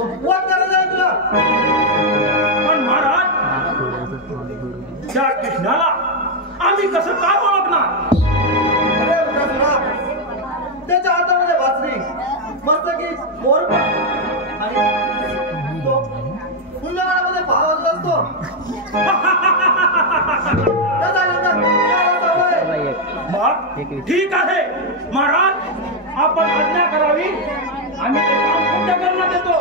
उपवास करायचा आहे तुला. पण महाराज त्या कृष्णाला आम्ही कसं काय ओळखणार? अरे उदासरा, त्याच्या हातामध्ये बासरी, मस्तकी मोर आणि तो फुलझाडामध्ये भाव असतो. मग ठीक आहे महाराज, आपण आज्ञा करावी, आम्ही ते काम पूर्ण करण्यात येतो.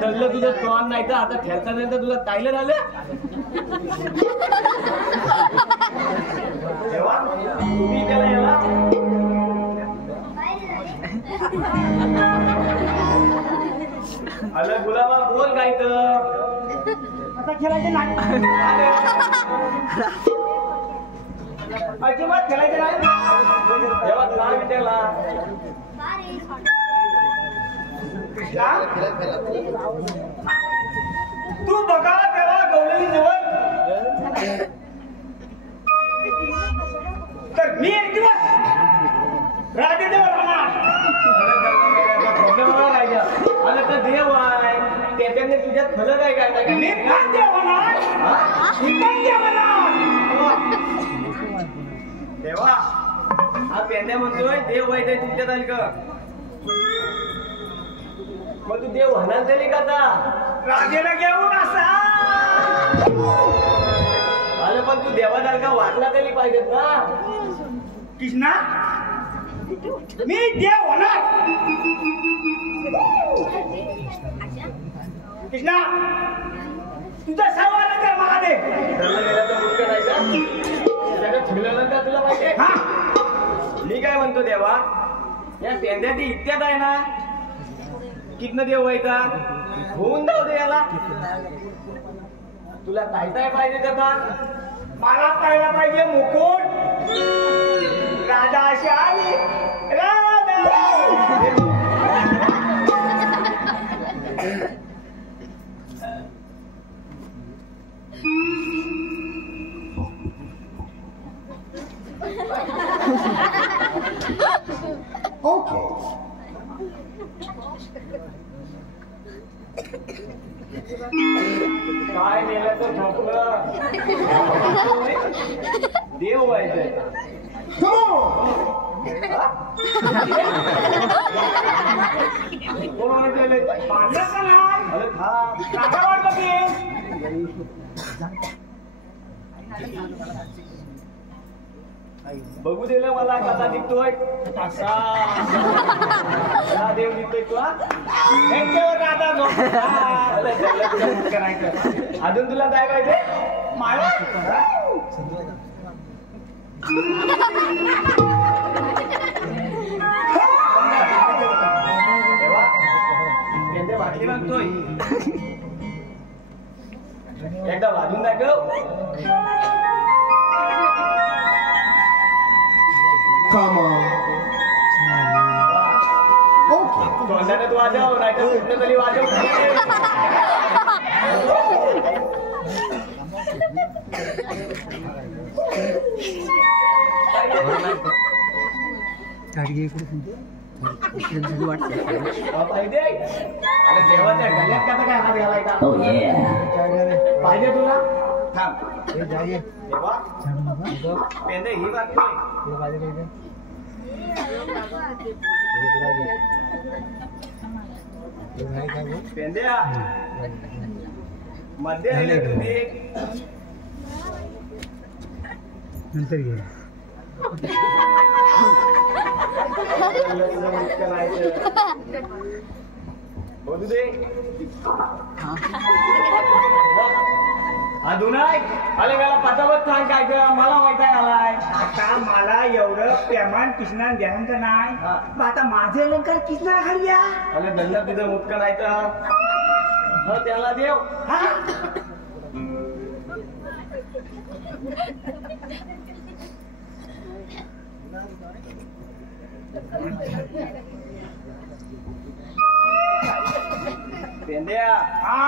ठरलं तुझं तोंड नाही तर आता ठेवता नाही तर तुला ताईलं झालं. तुम्ही त्याला याला अरे गुलाबा बोल काय तर आता खेळायचं नाही, अजिबात खेळायचं नाही. तेव्हा सांग त्याला तू बघा तेव्हा गवळणी जवळ तर मी एक दिवस राजे देव राहणार. अरे तर देव आहे त्याच्याने तुझ्यात फलक आहे काय? मी पण देव होणार, मी पण देव होणार. देवा हा पेंड्या म्हणतोय देव आहे ते तुमच्यात आली का? मग तू देव होणार तरी का आता? राजेला घेऊन असा अरे पण तू देवासारखा वाटला तरी पाहिजेत ना. कृष्णा मी देव होणार. कृष्णा तुझा सवाल कर महादेव. का तुला पाहिजे? मी काय म्हणतो देवा, या पेंड्याची इत्याद आहे ना कितनं देव व्हायचा होऊन जाऊ दे याला. तुला काय काय पाहिजे त्याचा? मला पाहायला पाहिजे मुकुट. राधा अशी आली. राधा काय नेलं तर झोपलं. देव व्हायचंय. कोण म्हणायचं? पाहिलं का नाही? अरे था राधा वाटलं की बघू दिलं मला कसा निघतोय. असा कसा देव निघतोय तू हा? त्यांच्यावर राधा झोपला. करायचं अजून तुला काय पाहिजे? मला तेव्हा त्यांच्या बाटली मागतोय. एकदा वाजून दाखव. तोंडाने तू वाजव नाही तर कुठलं तरी वाजव. पाहिजे अरे देवाच्या गल्यात कसा काय हात घालायचा? पाहिजे तुला? थांब देवा पेंदे ही वाटतोय. पेंद्या मध्ये राहिले तुम्ही नंतर घे. बोलू दे. अजून अरे मला पटापट सांग काय कर. मला माहिती आलाय. आता मला एवढं प्रेमान कृष्णा द्यायचं नाही. मग आता माझे अलंकार कृष्णा घालूया. अरे दंड तिथं मुतकं नाही तर त्याला देव. हा पेंद्या हा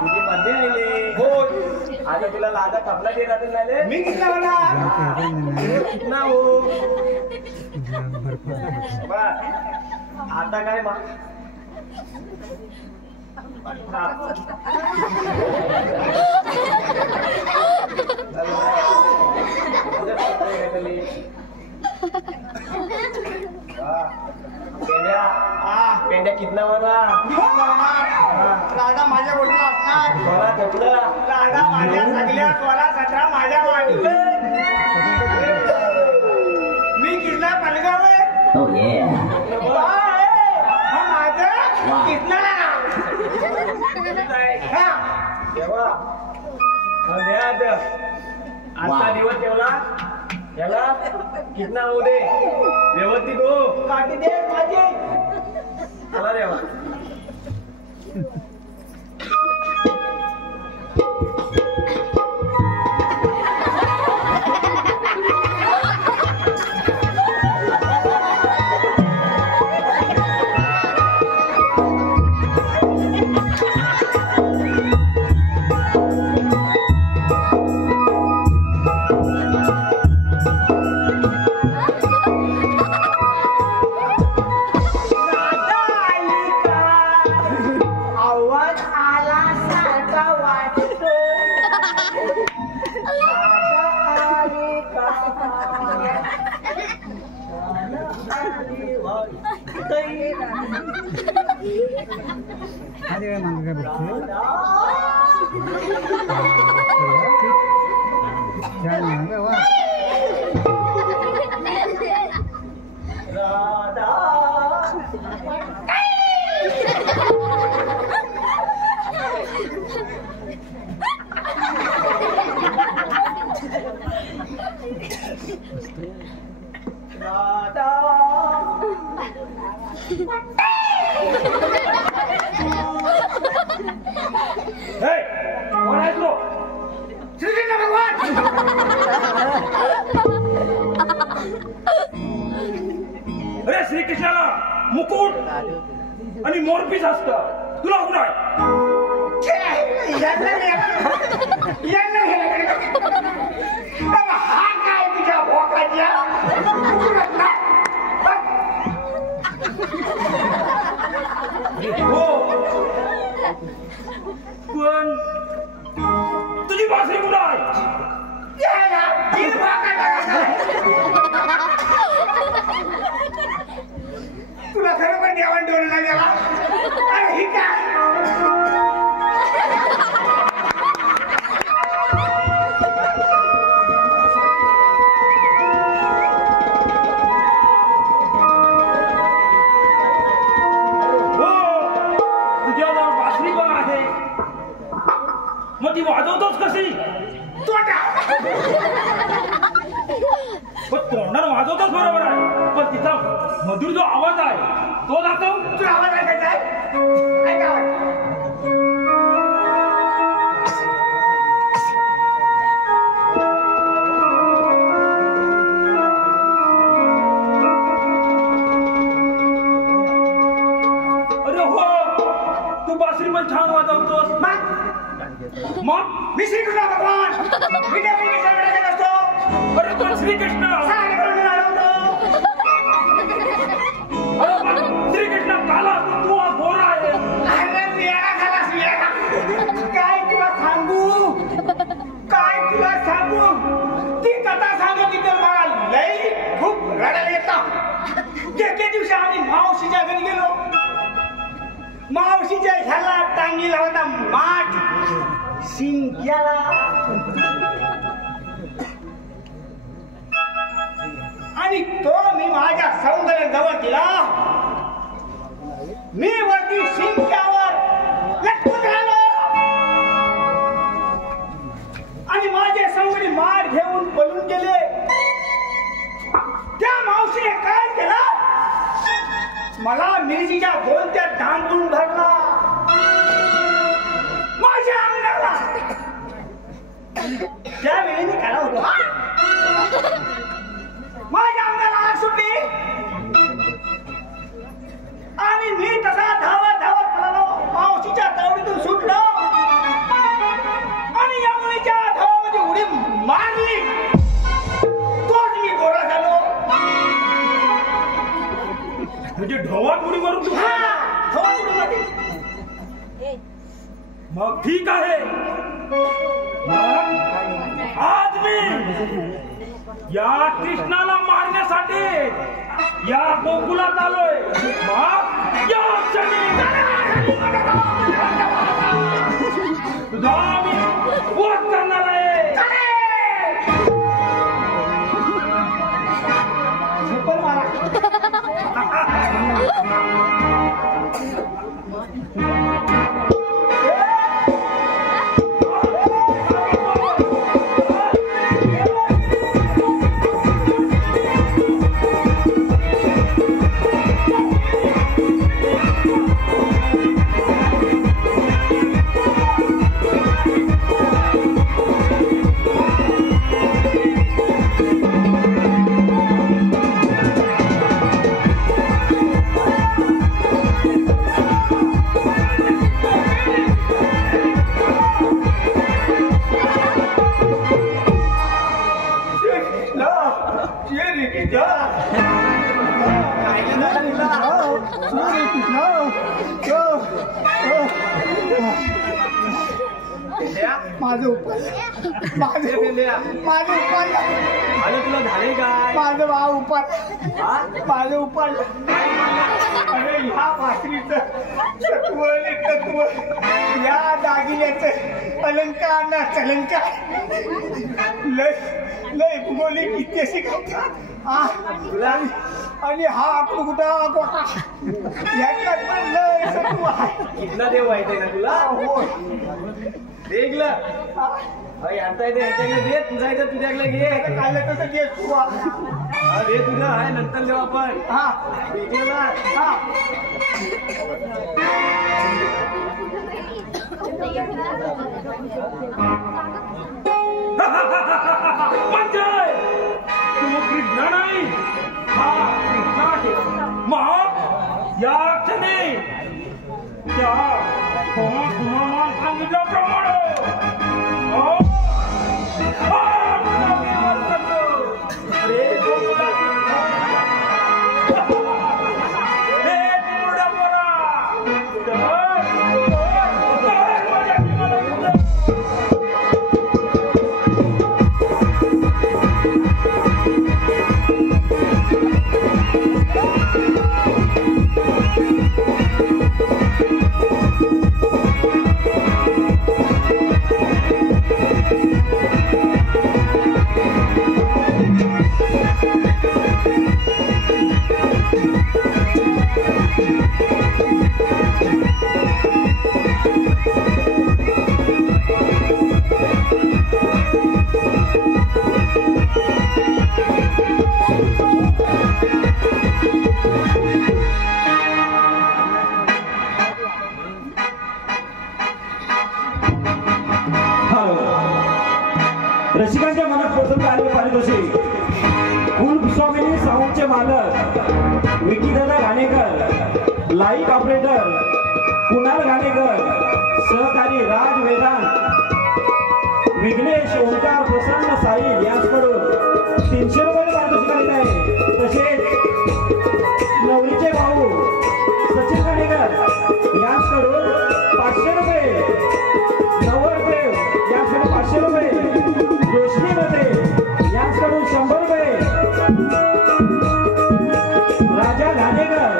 तुझी मध्ये आले. हो आता तुला लादा कपला देत असेल ना रे? मी कृष्णा म्हणा. ना हो भरपूर बर आता काय मग पेंड्या कितना म्हणा. राधा माझ्या गोष्टीला असणार. मला चपला राधा माझ्या सगळ्या 16-17 माझ्या वाढीवर. मी कृष्णा पलगावे. हा माझा कृष्णा. तेव्हा आजचा दिवस ठेवला याला कितना होऊ दे व्यवस्थित हो. काठी दे माझी. चला देवा. अरे मागे काय बघतोय? छान आहे वा. आणि मोरपीस असतं तुला कुणाय हा काय तुझ्या भोकाच्या हो पण तुझी बासरी कुणाय तुला खरं पण जेवण ठेवलं नाही गेला अरे ही काय मग ती वाजवतोच कशी पण तोंडानं वाजवतोच बरोबर आहे पण तिचा मधुर जो आवाज आहे तो दाखव तुला आवाज ऐकायचा आहे ऐका अरे हो तू बासरी पण छान वाजवतोस मग मी श्रीकृष्ण भगवान मी देवी असतो अरे पण श्रीकृष्ण श्रीकृष्ण काला तू गोरा आहे काय तुला सांगू ती कथा सांगत तिथे मला लई खूप रडायला येतं एके दिवशी आम्ही मावशीच्या घरी गेलो मावशीच्या ह्याला टांगीला होता माठ शिंक्याला आणि तो मी माझ्या सौंदर्य जवळ केला मी वरती शिंक्यावर लटकून राहिलो आणि माझे सौंदर्य मार घेऊन पळून गेले त्या मावशीने काय केलं मला मिरचीच्या गोलत्या डांबून धरला माझ्या अंगाला त्यावेळी मी काढा होतो माझ्या अंगाला आग सुटली आणि मी तसा धावत धावत पळालो मावशीच्या तावडीतून सुटलो आणि या मुलीच्या धावामध्ये उडी मारली तोच मी गोरा झालो म्हणजे ढोवात उडी मारून तू धावात उडी मारली मग ठीक आहे आज मी या कृष्णाला मारण्यासाठी या गोकुलात आलोय मग या क्षणी तुझा मी वध करणार आहे माझं उपल माझं उपल अरे तुला झालंय काय माझं भाव उपल माझं उपल अरे ह्या भाकरीचं तत्व या दागिन्याचं अलंकार ना चलंकार लय लय भूगोलिक इतिहासिक आणि हा आपण कुठं गोटा याच्यात पण लय सत्व आहे कितना देव व्हायचंय ना तुला हो देखलं यांचा इथे यांच्याकडे दे तुझा इथे तुझ्याकडे घे काय तसं घे तू दे तुझं आहे नंतर देऊ आपण हा देखलं ना हा म्हणजे तू कृष्ण नाही हा कृष्ण आहे मग या क्षणी त्या कुमामान सांगितल्याप्रमाणे रसिकांच्या मनात पोहोचत आलेले पारितोषिक कुलस्वामिनी साऊंडचे मालक विकीदादा घाणेकर, लाईट ऑपरेटर कुणाल घाणेकर, सहकारी राज वेदांत, विघ्नेश ओंकार प्रसन्न साई यांच्याकडून 300 रुपये पारितोषिक आलेले आहे. तसेच नवरीचे भाऊ सचिन घाणेकर यांच्याकडून 500 रुपये, नवरदेव यांच्याकडून 500 रुपये, रोशनी मध्ये यांच्याकडून 100 रुपये, राजा घाणेकर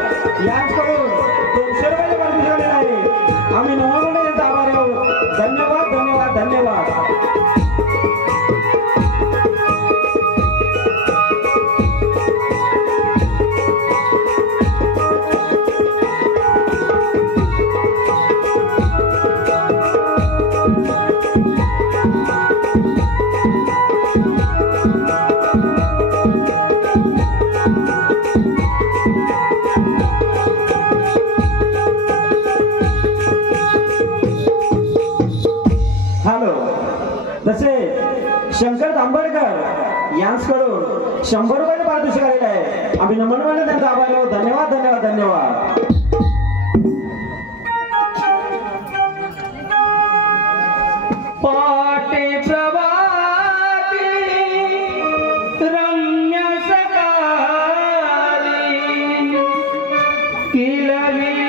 यांच्याकडून 200 रुपये पारितोषिक आलेले आहे. आम्ही नवमंडळ यांचा आभारी आहोत. धन्यवाद धन्यवाद धन्यवाद. शंकर तांबडकर यांच्याकडून 100 रुपये पारितोषिक आलेले आहे. आम्ही नमन त्यांचा आभार आहोत. धन्यवाद धन्यवाद धन्यवाद. पाटे प्रभाती रम्य सकाळी किलबिल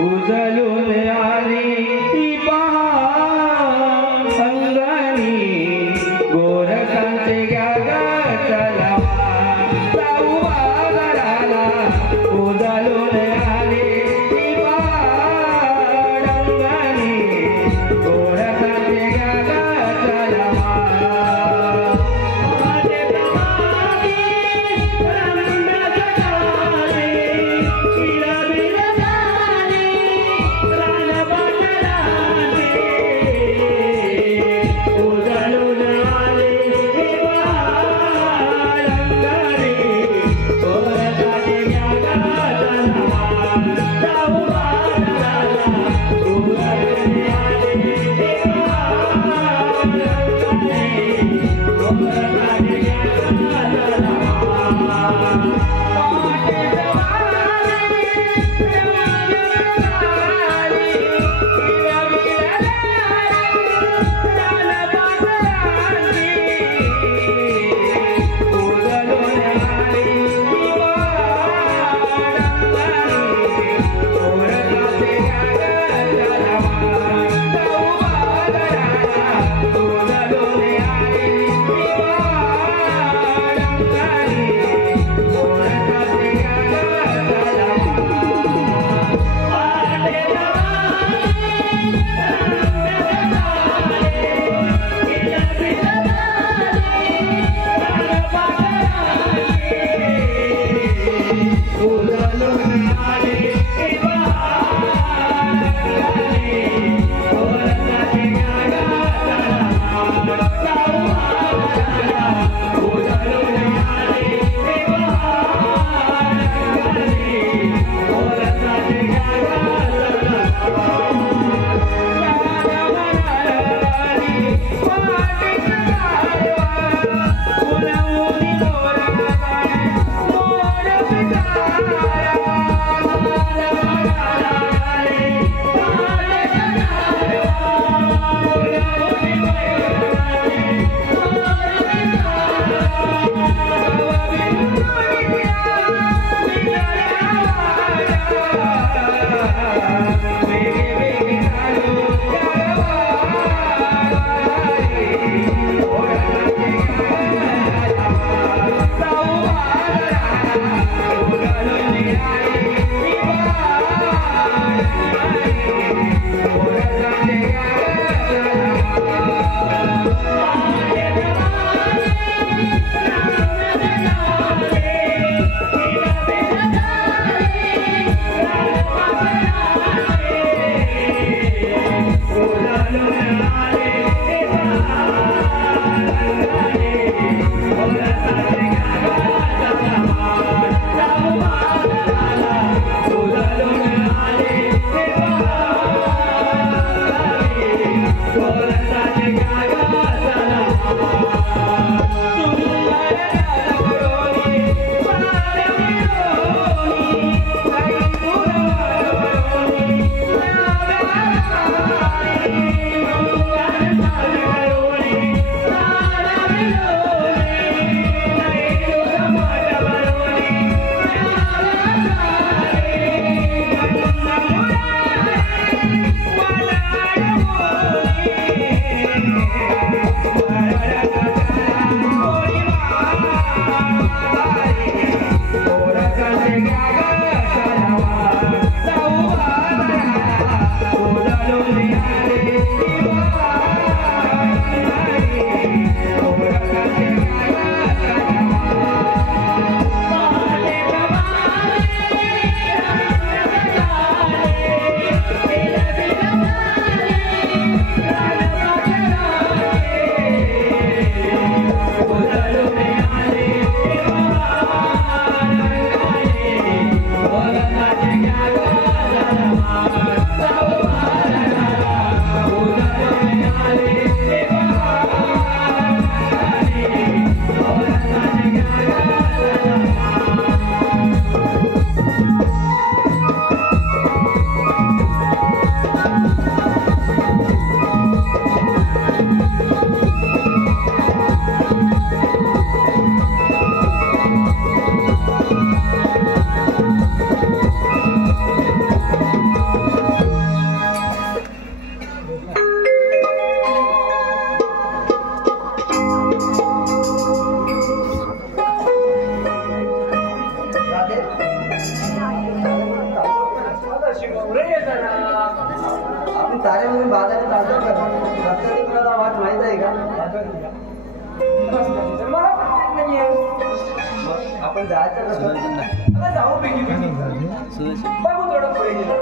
उजलून आली अंगणी गोरखांचे चला जाऊ बाजाराला. उजलून आली अंगणी गोरखांचे चला Por ताऱ्यामध्ये बाजारात आजार करतात कुणाला वाट माहित आहे का? मला नाहीये. आपण जायचं कसं? आता जाऊ पैकी बघू थोडं पुढे गेलं.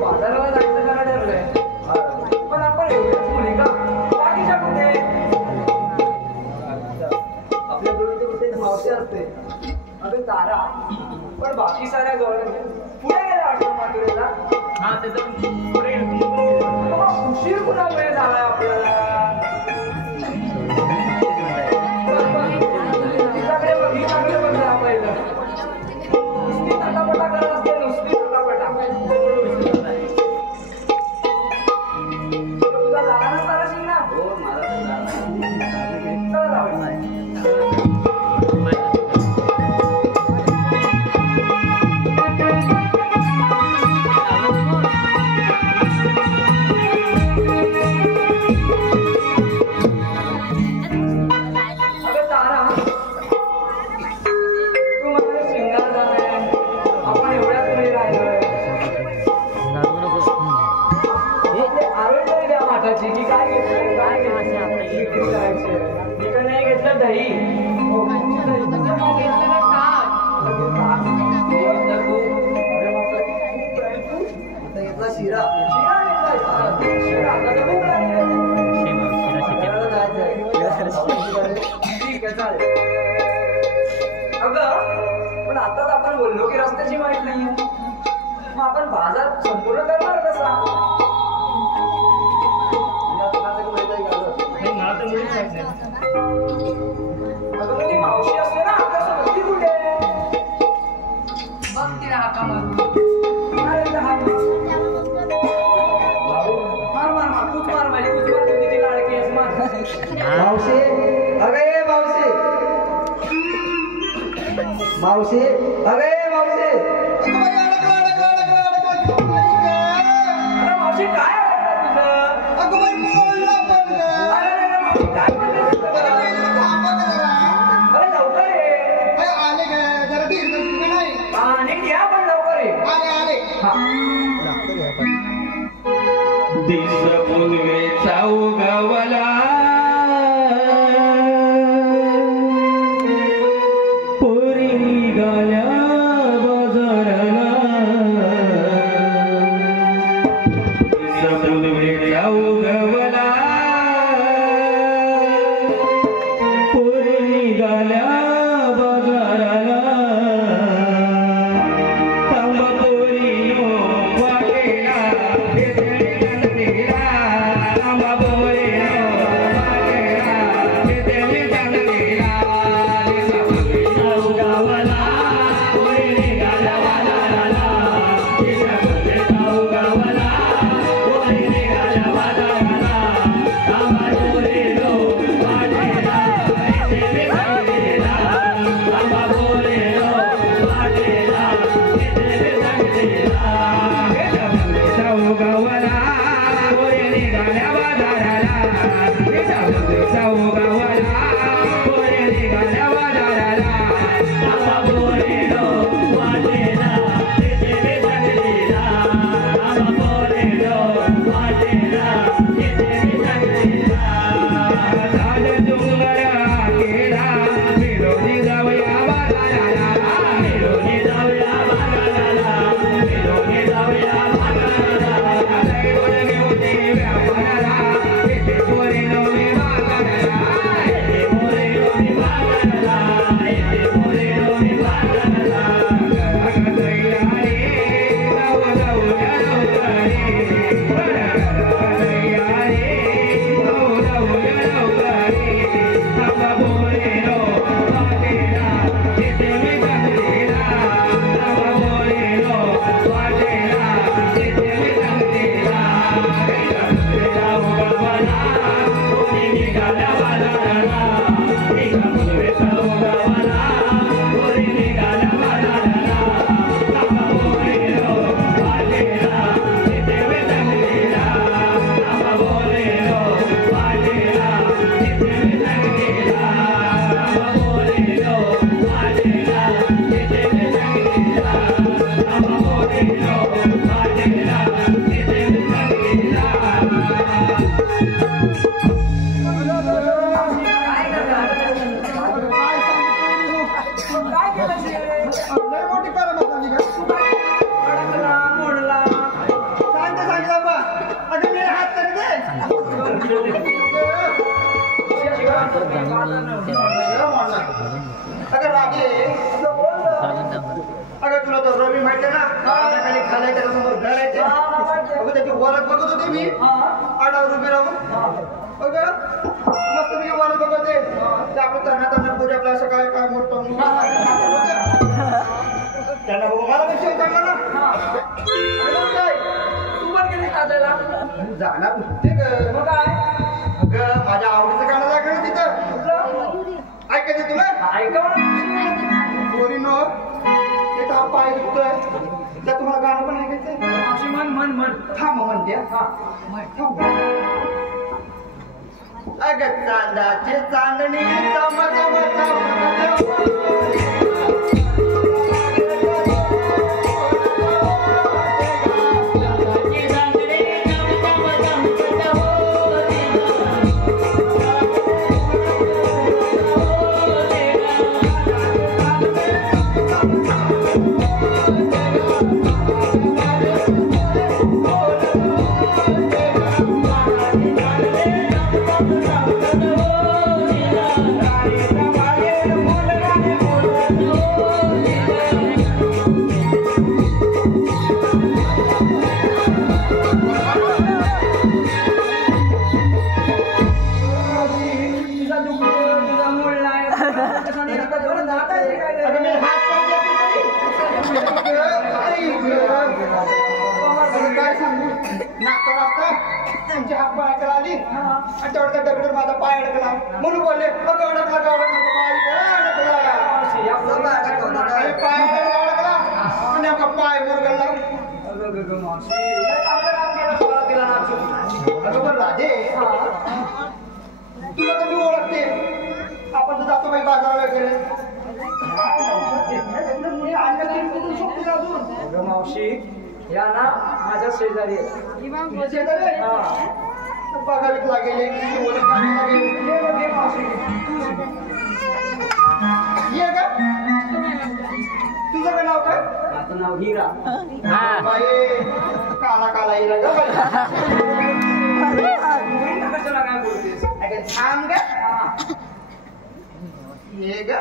बाजाराला जायचं का ठरलंय? पण आपण एवढ्याच मुली का? बाकीच्या कुठे? आपल्या डोळ्याचे कुठे मावशी असते. अगं तारा, पण बाकी साऱ्या गवळ्या पुढे गेल्या आठवण माथुरेला. हा त्याचं पुढे मग उशीर कुठला वेळ झालाय आपल्याला? तिच्याकडे बघ, हिच्याकडे बघ जरा पहिलं. नुसती नटापटा करत असते, नुसती नटापटा. तुझा झाला ना तारा शिंगणा? हो मला तर जायचं. चला जाऊया. त्याची माहित नाहीये मग आपण बाजार संपूर्ण करणार कसा मला तर मुळीच माहित नाही. अगं मग ती मावशी असते ना आपल्यासोबत ती कुठे बघ तिला हाका मारून मार मार मार तूच मार माझी तूच मार तू तिची लाडकी आहेस मार मावशी अगे मावशी मावशी अगे मावशी अरे मावशी काय अगं राजे अगं तुला तर रवी माहिती आहे ना खाली खालाय त्याच्यासमोर घालायचे अगं त्याची वरात बघत होते मी आडावर उभी राहून अगं मस्त मी वरात बघत होते ते आपलं त्यांना पुढे आपलं असं काय काय मोठं त्यांना मला कशी चांगला ना काय तू पण गेली काजायला जाणार होते ग मग काय अगं माझ्या आवडीचं गाणं लागलं तिथं ऐकायचं तुला ऐका पोरीनो ते तर पाय दुखतोय त्या तुम्हाला गाणं पण ऐकायचंय मावशी मन मन मन थांब म्हणते हा थांब अगं चांदाची चांदणी तर आता त्यांची हात पाय अडकला आली आणि तेवढं त्या दगडावर माझा पाय अडकला म्हणून बोलले अगं अडकला का अडकला पाय पाय अडकला आणि नेमका पाय मुरगळला. अगं पण राधे तुला तर मी ओळखते आपण तर जातो बाई बाजाराला वगैरे अगं मावशी या ना माझ्या शेजारी बघावीच लागेल ये का तुझं काय नाव काय? माझं नाव हिरा. बाई काला काला हिरा का कशाला काय बोलतेस? थांब का ये का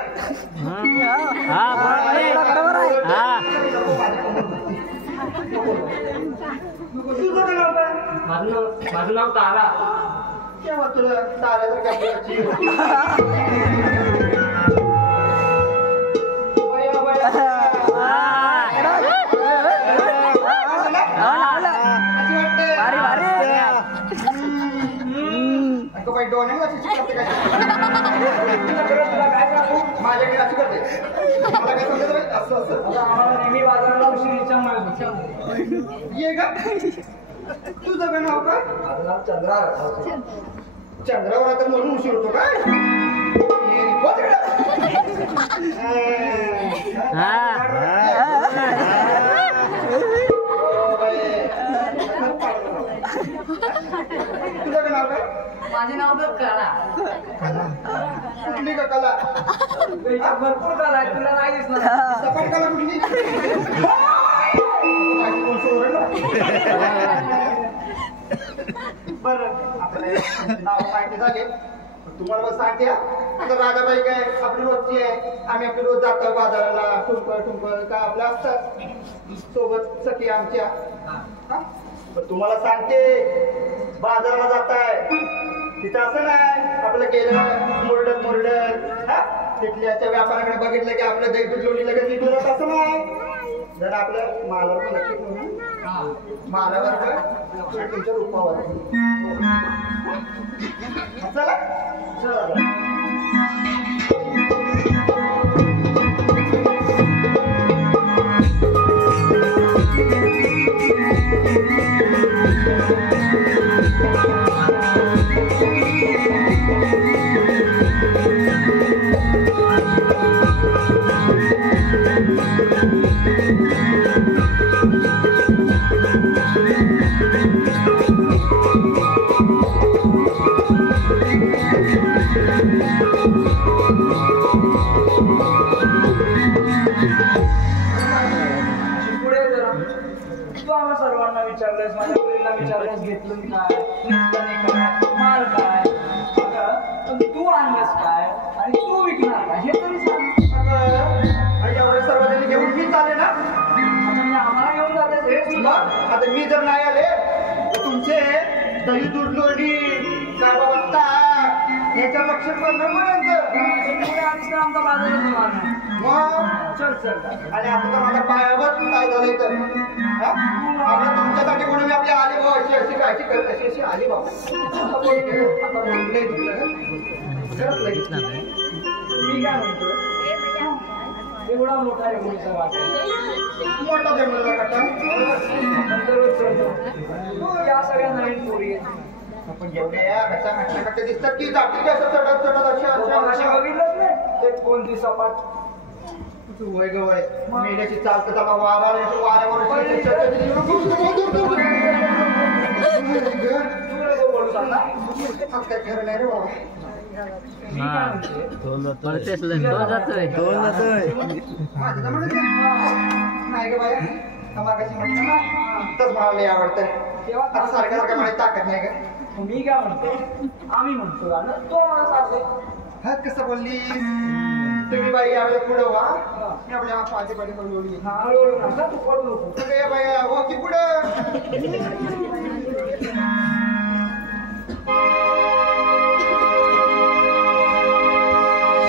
तुझं काय नाव काय? माझं नाव तारा. तेव्हा तुला ताऱ्याचं काय माझ्याकडे अशी करते मला काय समजत असं नेहमी बाजाराला उशिरी ये का तुझं काय नाव काय? माझं नाव चंद्रा. चंद्रावर आता म्हणून उशीर होतो काय? तुझं काय नाव काय? माझे नाव कला. कुठली का कला? भरपूर कला आहे तुला नाही दिसणार. सपाट कला कुठली? बरं आपलं नाव माहिती झाले तुम्हाला पण सांगते आता राधाबाई काय आपली रोजची आहे आम्ही आपली रोज जातो बाजाराला टुंकळ का आपल्या असतात सोबत सखी आमच्या पण तुम्हाला सांगते बाजाराला जाताय तिथं असं नाही आपलं गेलं मुरडत तिथल्या त्या व्यापाराकडे बघितलं की आपलं दैदूत जोडी लगेच निघून जात असं नाही जर आपलं मालावर पण लक्ष ठेवून मालावर पण तुमच्या रूपावर चला चला सर्वांना विचारलंस माझ्या मुलीला विचारलंस घेतलं काय माल काय तू आणलंस काय आणि तू विकणार काय हे तरी सांग. एवढे सर्वजण घेऊन मी चाले ना आम्हाला घेऊन जाते आता मी जर नाही आले तर तुमचे दही दूध लोणी काय बाबा याच्या लक्ष करण्यापर्यंत आमचा बाजार मग चल चल आणि आता तर माझ्या पायावर काय झालंय तर आपलं तुमच्यासाठी म्हणून मी आपली आली भाऊ अशी अशी काळजी करत अशी अशी आली भाऊ मी काय म्हणतो एवढा मोठा आहे मुलीचा वाटा मोठा जमलेला कट्टा या सगळ्या नवीन पोरी आपण एवढ्या कशा कट्ट्या कट्ट्या दिसतात की जाती कसं चढत चढत अशा अशा अशा बघितलंच नाही ते कोणती सपाट तू वय ग वय मेल्याची चालतं त्याला वाऱ्यावर बोलू सांगा खरं नाही रे बाबा नाही ग बाया मागाशी म्हटलं ना तच मला लय आवडतं आता सारखं सारखं मला ताकद नाही का मी काय म्हणतो आम्ही म्हणतो गाणं तो मला सांगते हा कसं बोलली तुम्ही बाई यावेळेला पुढं व्हा मी आपल्या पाठी पाठी बोलली तू पडू नको सगळे बाया हो की पुढं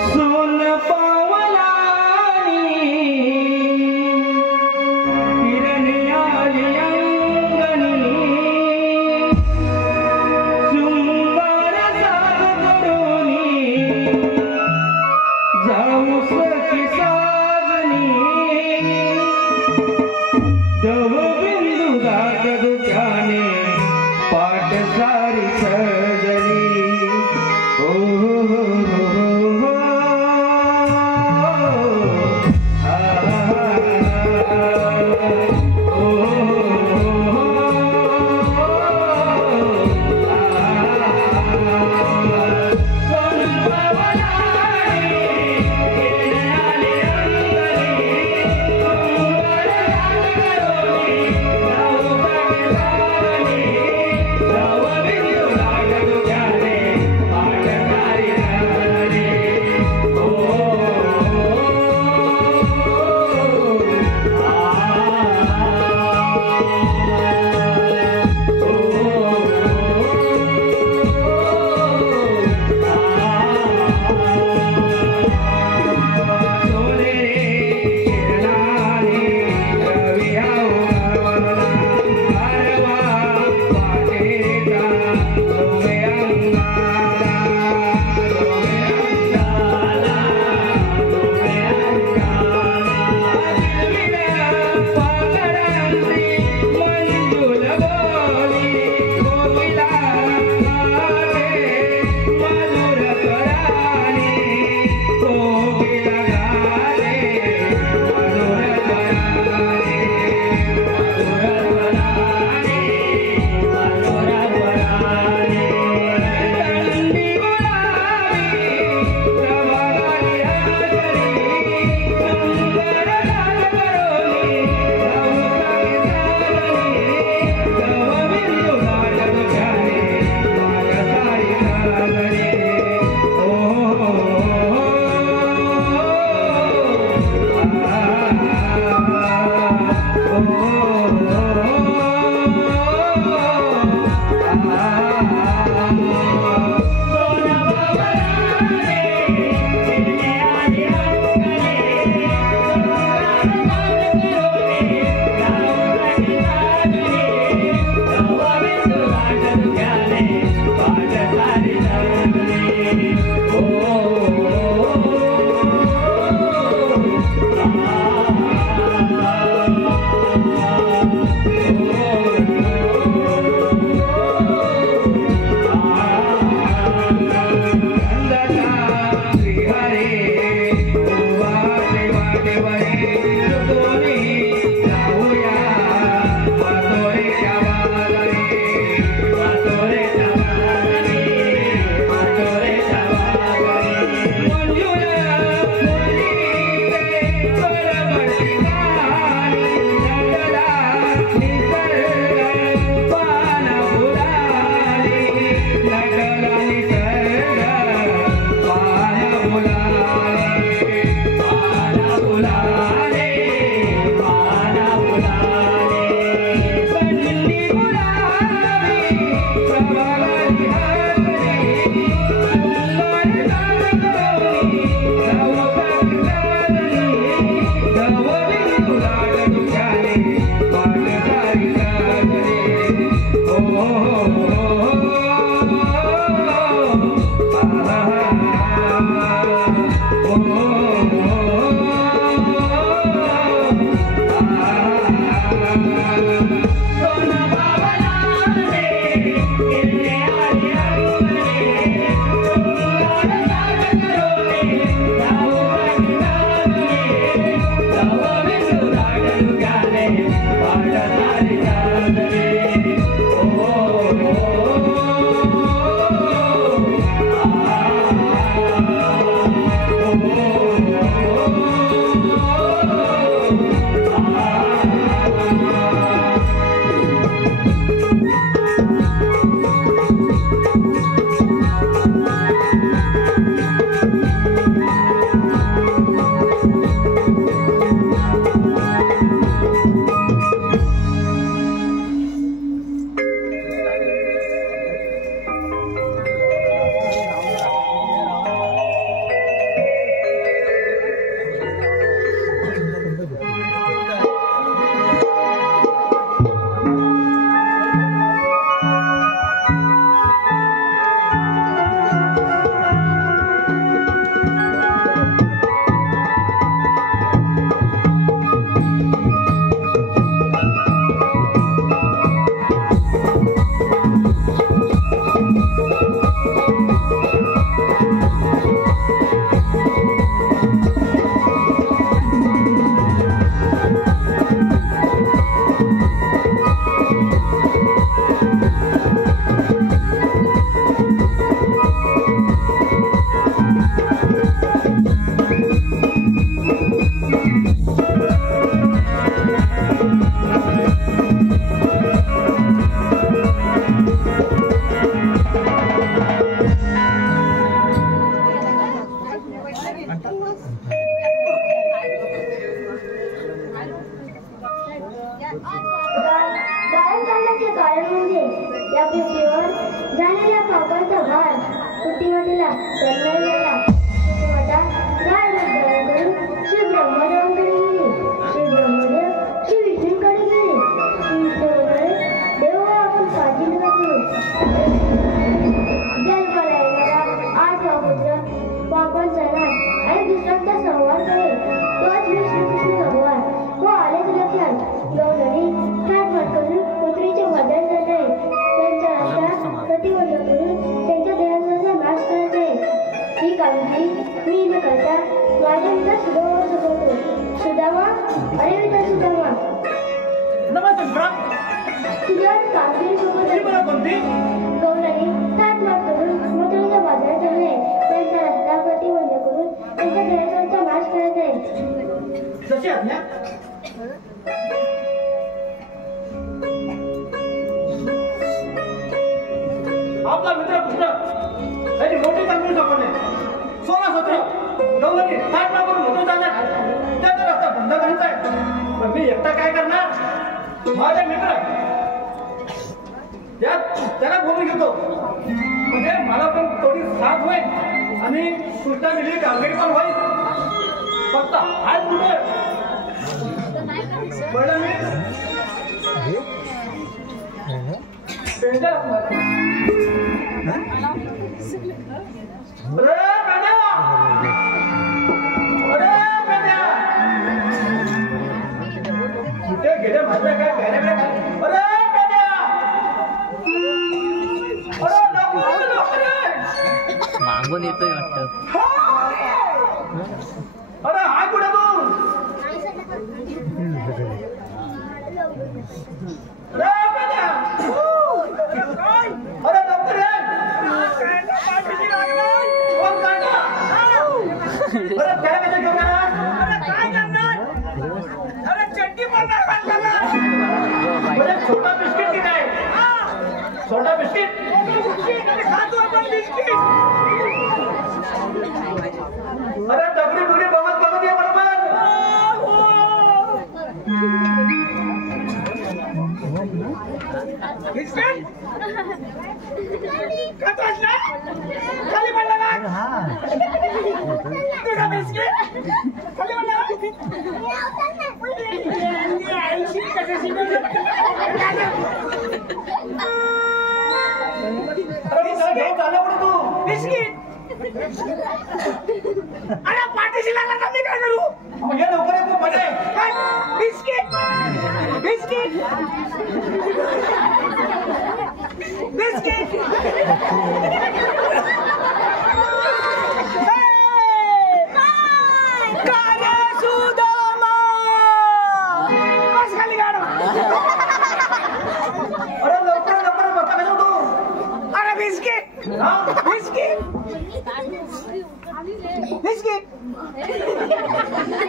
सोन पावलानी हिरण्या अंगणी या पृथ्वीवर झालेल्या पापांचा भार कुटीवाटीला तन्मयला कुटीवाटा गाय करून श्री ब्रह्मदेवांकडे गेली. श्री ब्रह्मदेव श्री विष्णूंकडे गेले. श्री विष्णूंकडे देव आपण काळजी नका करू. जन्माला येणारा 8वा पुत्र पापांचा नाश आणि दुसऱ्यांचा संहार करेल. तोच विष्णू भगवान हो आलेच लक्षात. गौरणी काठमाट करून पुत्रीचे वधन करते. त्यांच्या रस्त्यात प्रतिबंध करून त्यांच्या देहाचा नाश करते. ही कामगिरी मी न करता माझ्या मित्र सुदामा सोबतो. सुदामा, अरे मित्र सुदामा, नमस्ते मित्रा. तुझ्या कामगिरी सोबत ही मला कोणती? गौरणी काठमाट करून पुत्रीचे वधन करणे. त्यांचा रस्ता प्रतिबंध करून त्यांच्या देहाचा नाश करते. जशी आज्ञा. आपला मित्र पुत्र त्याची मोठी कामगिरी सापडणे. 16 17 गौरणी ताट करून होतो जाणार. त्याचा रस्ता बंद करायचा आहे. पण मी एकटा काय करणार? माझे मित्र त्याला बोलून घेतो. म्हणजे मला पण थोडी साथ होईल आणि सुद्धा दिली कामगिरी पण होईल. फक्त हात कुठे बरं मी पेंडा कुठे गेले माझ्या काय पॅरेकडे अरे मागून येतोय वाटत. अरे हाय कुठे तू? अरे डॉक्टर अरे त्याला कसं घेऊन काय करणार? अरे चड्डी छोटा बिस्किट की काय? छोटा बिस्किट खातो आपण बिस्किट. अरे दगडी बुगडी बघत बघत ये बरोबर. बिस्किट खातोस ना? खाली पडला का? तुझा बिस्किट खाली पडला तू बिस्किट. अरे पाठीशी लागला तर मी काय करू? म्हणजे लवकर तू म्हणजे बिस्किट बिस्किट बिस्किट. अरे लवकर लवकर बघा कसं तू. अरे बिस्किट बिस्किट बिस्किट.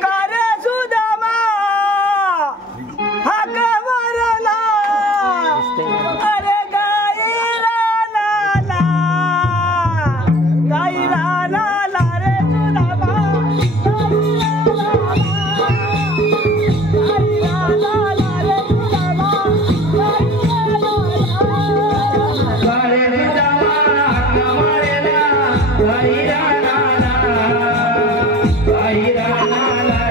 कार्य सुदामा हाक मारला. अरे गाई रानाला गाई रानाला रे सुदामा. Bye.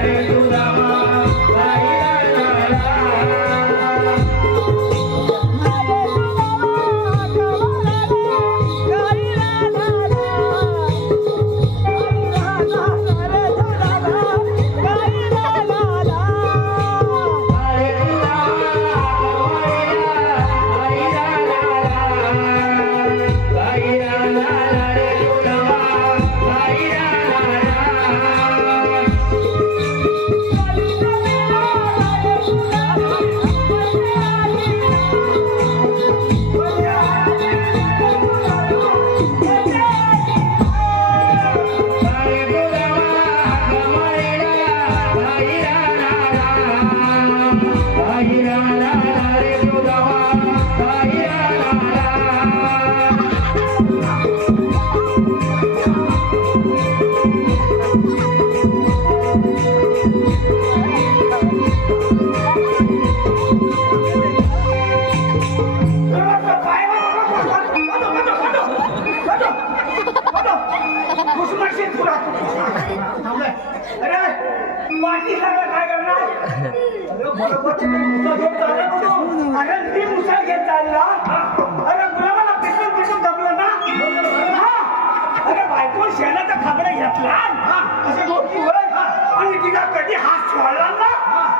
बाकी सगळं काय करणार? अरे बरोबर तुम्ही मुसा घेऊन चालला म्हणून. अरे मी मुसा घेत चालला. अरे गुलाबाला पिटून पिटून जमलं ना. हा. अरे बायको शेणाचा खाबडा घेतला असं गोष्टी होय. आणि तिला कधी हात सोडला ना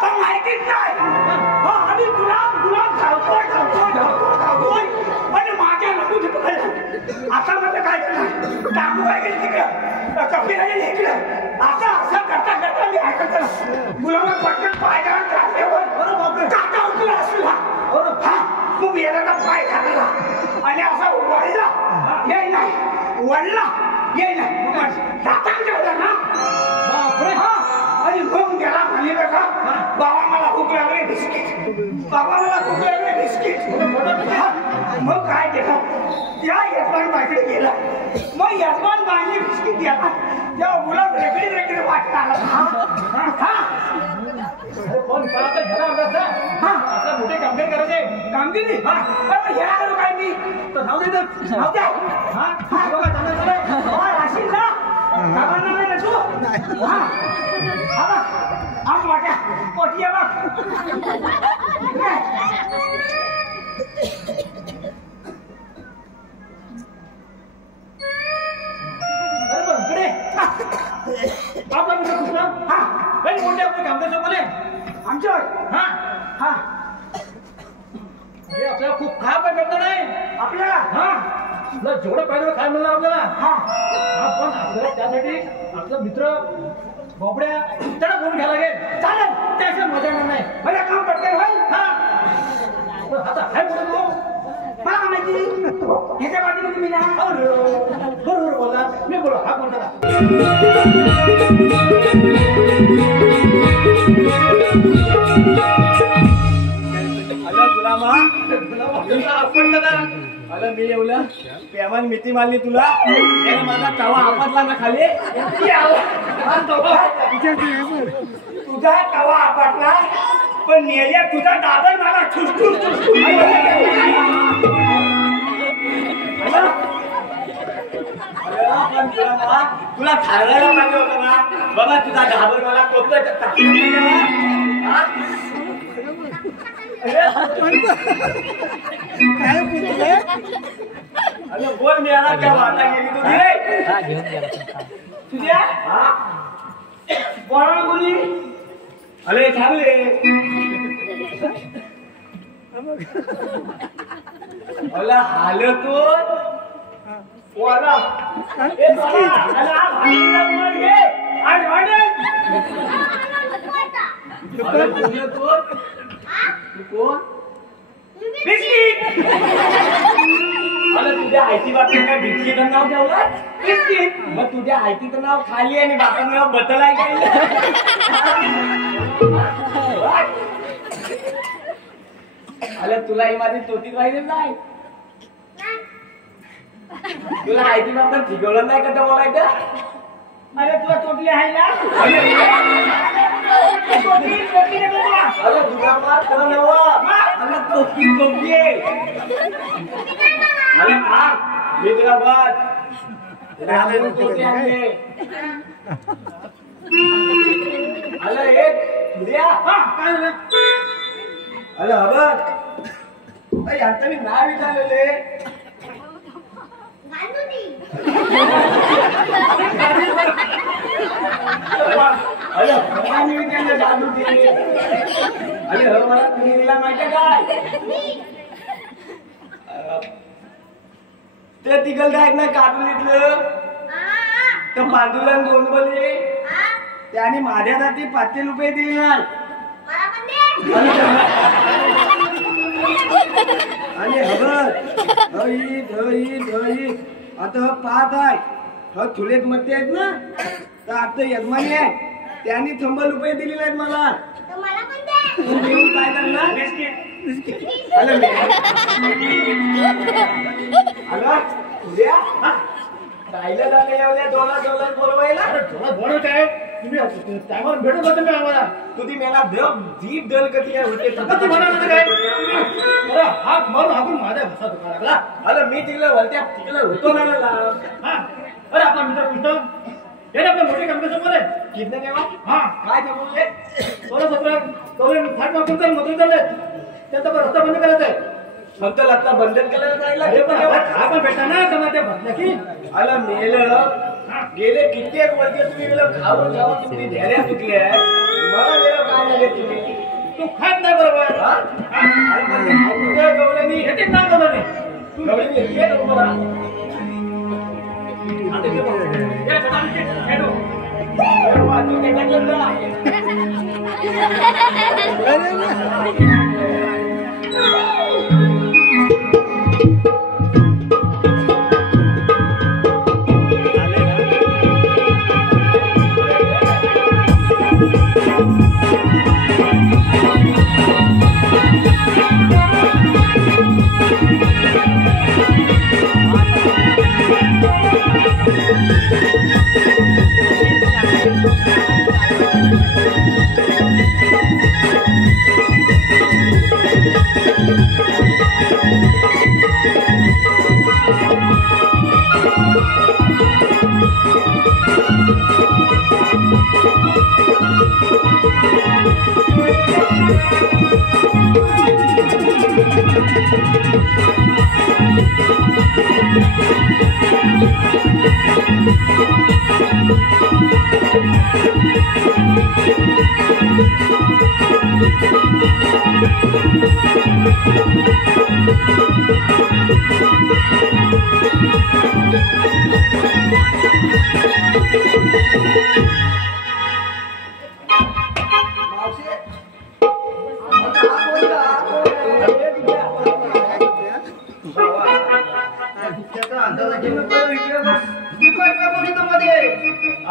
तर माहितीच नाही. हा, आणि गुलाब गुलाब धावतोय धावतोय धावतोय धावतोय आणि माझ्या नको तिकडे. आता म्हणजे काय करणार? टाकू काय गेली तिकडे कपडे राहिले इकडे. आता असं करता करता मी ऐकत गुलाबला पटकन पाय घालून काढल्यावर काटा उठला असला. हा, मग येण्याचा पाय घातला आणि असा वळला. ये नाही वळला ये नाही दातान ठेवला ना. बापरे. हा, आणि मग गेला म्हणे बघा बाबा मला भूक लागली बिस्किट. बाबा मला भूक लागली बिस्किट. मग काय केलं? त्या यजमान बाईकडे गेला. मग यजमान बाईने बिस्किट द्याला. तेव्हा गुलाब रेगडी रेगडी वाटत आला. पण का आता ह्याला अंदाज ना? आता मोठे कामगिरी करायचे. कामगिरी ह्याला करू काय मी तर धाव दे तर. धाव द्या. हा बघा चांगलं झालंय. राशील ना कामांना नाही ना तू. आज वाट्या पोटी आहे बघ. अरे पण इकडे आपला मित्र कृष्णा. हा, काही मोठे आपले कामगार सोबत आमच्यावर हा हा अरे आपल्याला खूप खा पण भेटणार नाही. आपल्याला हा तुला जेवढं पाहिजे खायला मिळणार आपल्याला. हा पण आपल्याला त्यासाठी आपला मित्र बोबड्या त्याला बोलून घ्यायला लागेल. चालेल. त्याशिवाय मजा येणार नाही. मला काम पटकन होईल. हा पण आता हाय बोलत तो. मला काय माहिती ह्याच्या पाठीमध्ये मी ना बरोबर बोला. मी बोला हा कोणता गुलामा आपण अरे मी येवलं प्रेमान मिठी मारली तुला. माझा तवा आपटला ना खाली. तुझा तवा आपटला पण नेल्या तुझा दादर मला ठुसठुस तुला ठारायला पाहिजे होतं ना बाबा. तुझा घाबर मला कोणतं अरे बोल मिळाला क्या वाटा गेली तुझी. हा घेऊन गेला. तुझ्या बोला बोली. अरे थांबले. अला हालतो बोला ए बोला. अरे आज भांडीला बोल घे. आज भांडण तू कोण? बिस्किट. अरे तुझ्या आयची बाबतीत काय बिस्किटचं नाव ठेवलं? बिस्किट. मग तुझ्या आयटीचं नाव खाली आणि बापाचं नाव बदल आहे काय? अरे तुला ही माझी तोटी पाहिजे नाही. तुला आयटी बाबत ठिकवलं नाही का बोलायचं? अरे तुला तोटली आहे ना. अरे तुला मार तुला नवा. अरे तोटी तोटी आहे. अरे मी तुला बघ. तोटी आणले. अरे एक उद्या काय झालं? अरे हबत यांचं मी नाव विचारलेले. अरे भगवान विचारलं जादू दिली. अरे हो मला तुम्ही दिला माहिती काय? ते तिघल काय ना काढून घेतलं तर बाजूला दोन बोलले त्याने माझ्यासाठी 500 रुपये दिले नाही. आणि हबत हई धई धई आता पाहत आहे. ह थुलेत मध्ये आहेत ना तर आता यजमानी आहे त्यांनी 100 रुपये दिले नाहीत मला. तू देऊन काय करणार? उद्या राहिलं झालं एवढ्या $1 बोलवायला. थोडा बोलत आहे तुम्ही टायमावर भेटत होते मी आम्हाला. तुझी मेला जीप दल कधी काय होते किती म्हणाले काय? अरे हात मारून हाकून माझ्या घसा दुखा लागला. अरे मी तिकडे वरत्या तिकडे होतो ना. हा अरे आपला मित्र कृष्ण हे आपल्या मोठे कंपनी समोर आहे कितना देवा हा काय थांबवले 16-17 कवरे थाट वापरून चालू मोटर चालले त्याचा पण रस्ता बंद करायचा आहे फक्त लत्ता बंधन करायला जायला अरे पण हा पण भेटा ना समाजा भरल्या की आला मेलं गेले कित्येक वर्ष तुम्ही गेलं खाऊन खाऊन तुम्ही ढेऱ्या सुटले आहे मला गेलं काय झाले तुम्ही तू खात नाही बरोबर हा? अरे पण ते कुठं गवळणी येते ना गवले गवळणी हे नव्हतं ना? आता ते बघ. हे छोटा खेळो अरे वा, तू काय करत जा.